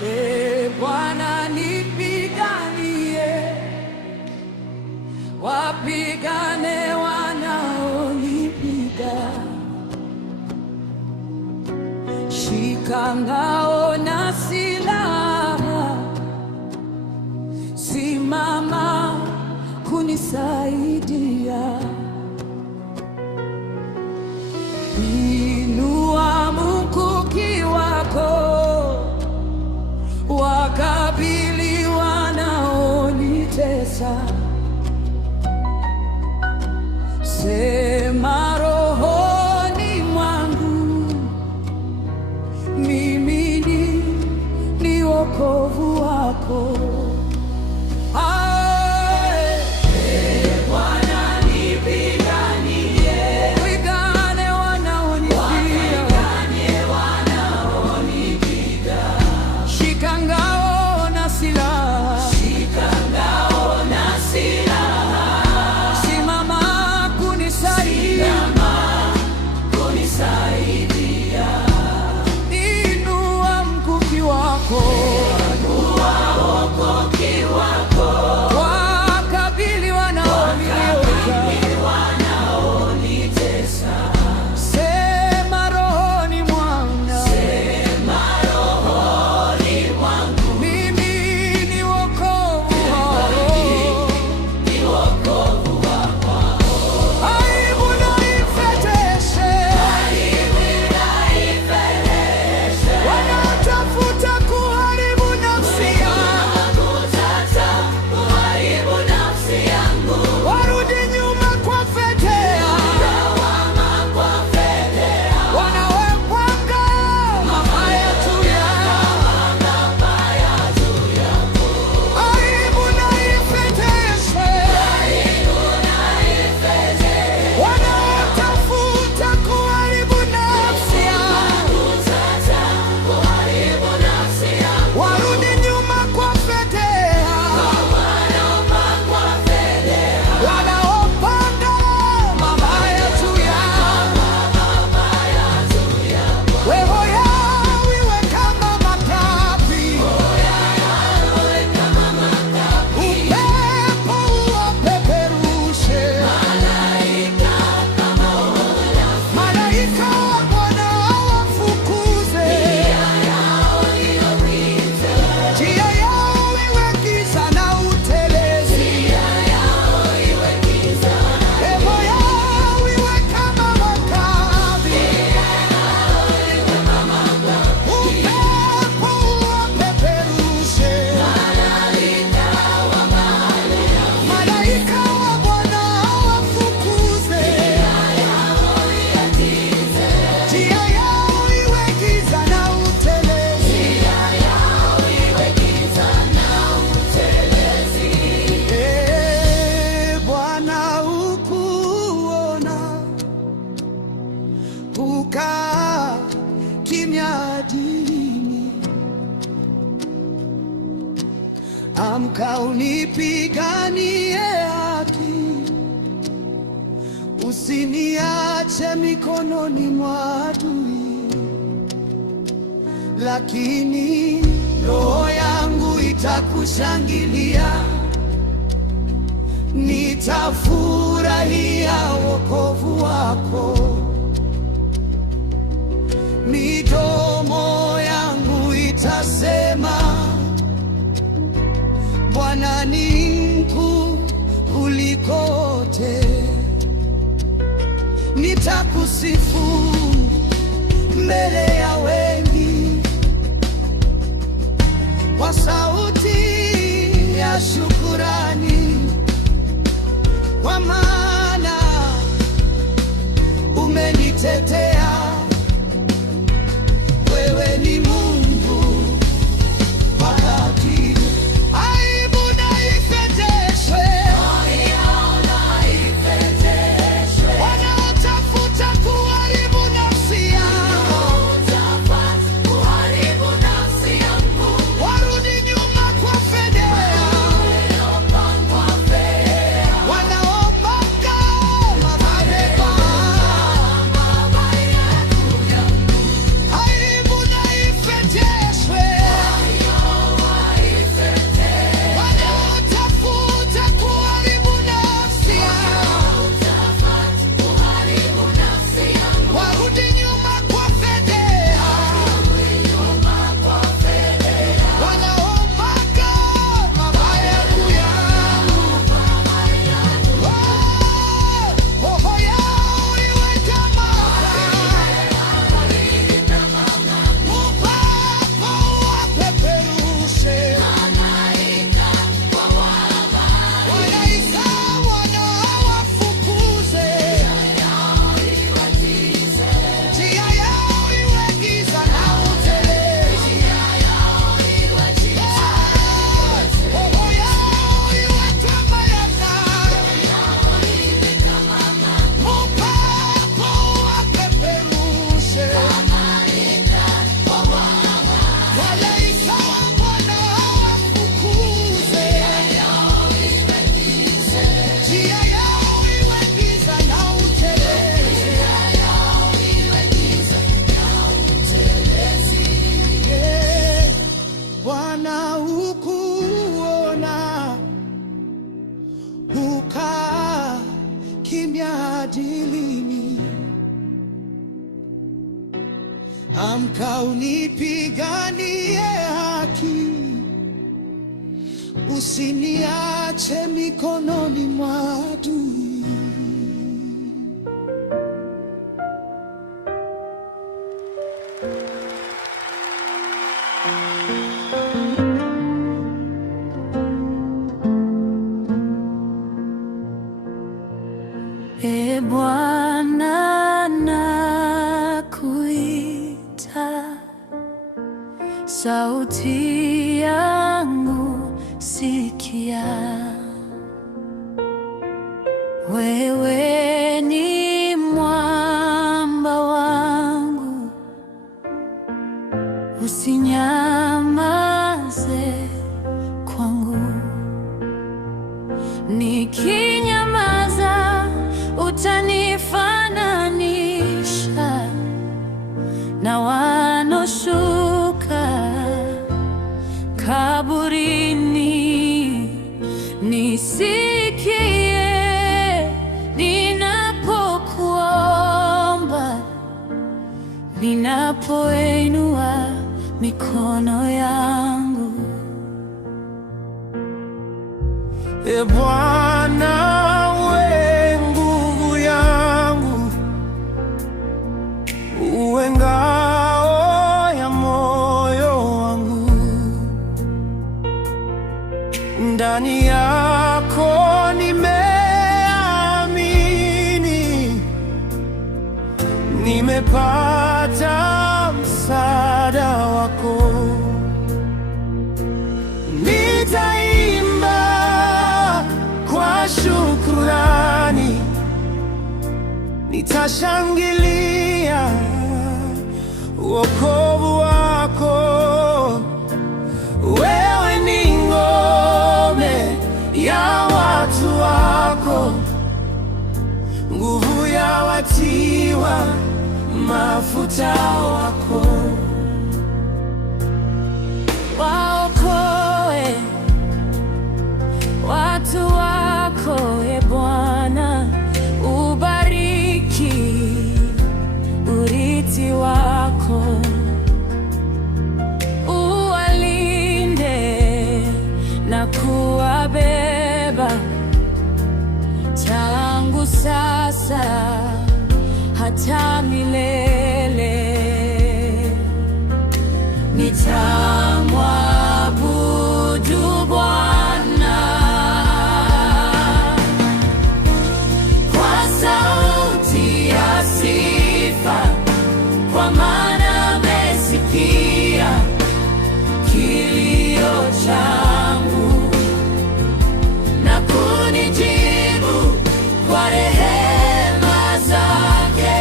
Bwana nipiganie, wapigane wanaonipiga. Shika ngao na silaha, simama kunisaidia. Inua mkuki wako, wakabili wanaonitesa. Sema rohoni mwangu, mimi ni wokovu wako. Ukaa kimya dini, amka unipiganie haki, usiniache mikononi mwa adui. Lakini roho yangu itakushangilia, nitafurahia wokovu wako. Midomo yangu itasema, Bwana ni mkuu kuliko wote. Nitakusifu mbele ya wengi kwa sauti ya shukurani, kwa maana umenitetea. Wewe ni Mungu wakati aibu na ifedeshwe, wanaotafuta kuharibu nafsi yangu. usiniache mikononi mwa adui. Ee Bwana, nakuita, sauti yangu sikia. Wewe ni mwamba wangu, usinyamaze kwangu. Nikinyamaza utanifananisha na wanoshuka kaburini. Nisikie ninapokuomba, ninapoinua mikono yangu. Ee Bwana, uwe nguvu yangu, uwe ngao ya moyo wangu. Ndani yako nimeamini, nimepata msaada wako. Nitaimba kwa shukrani, nitashangilia wokovu wako. Wewe ni ngome ya watu wako, nguvu ya watiwa mafuta wako. Waokoe watu wako, Ee Bwana, ubariki urithi wako. Uwalinde na kuwabeba tangu sasa hata milele. Nitamwabudu Bwana kwa sauti ya sifa, kwa maana amesikia kilio changu na kunijibu kwa rehema zake.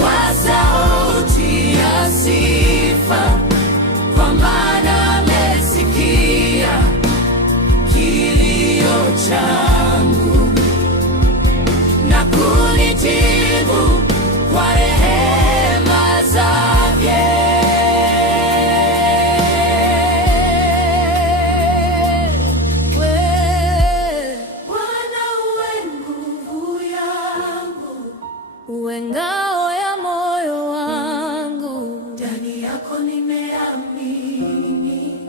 Kwa sauti ya sifa, kwa maana amesikia kilio changu na kunijibu kwa rehema zake. Bwana, uwe nguvu yangu, uwe ngao ya moyo wangu. Ndani yako nimeamini,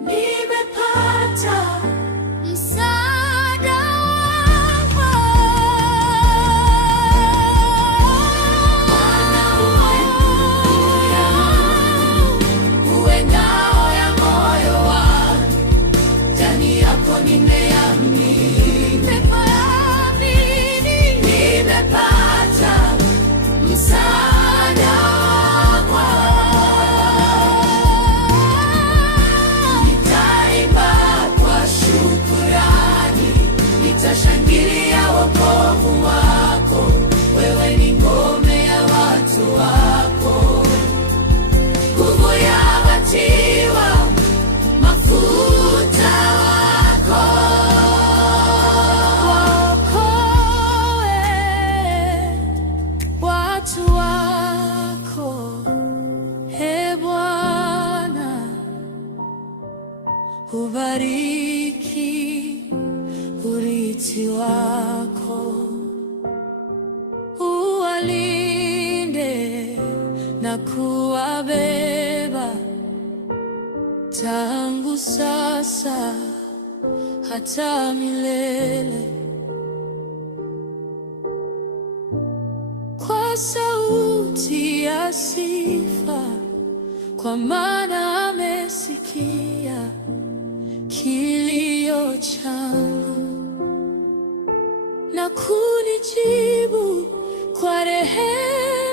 nimepata msaada wako. Bwana, uwe nguvu yangu, uwe ngao ya moyo wangu. Ndani yako nimeamini, nimepata msaada wako. Nitaimba kwa shukrani, nitashangilia wokovu wako. Wewe ni ngome ya watu wako, nguvu ya watiwa mafuta wako. Waokoe watu wako, Ee Bwana, ubariki urithi wako. Uwalinde na kuwabeba tangu sasa hata milele. Kwa sauti ya sifa, kwa maana amesikia kilio changu na kunijibu kwa rehema.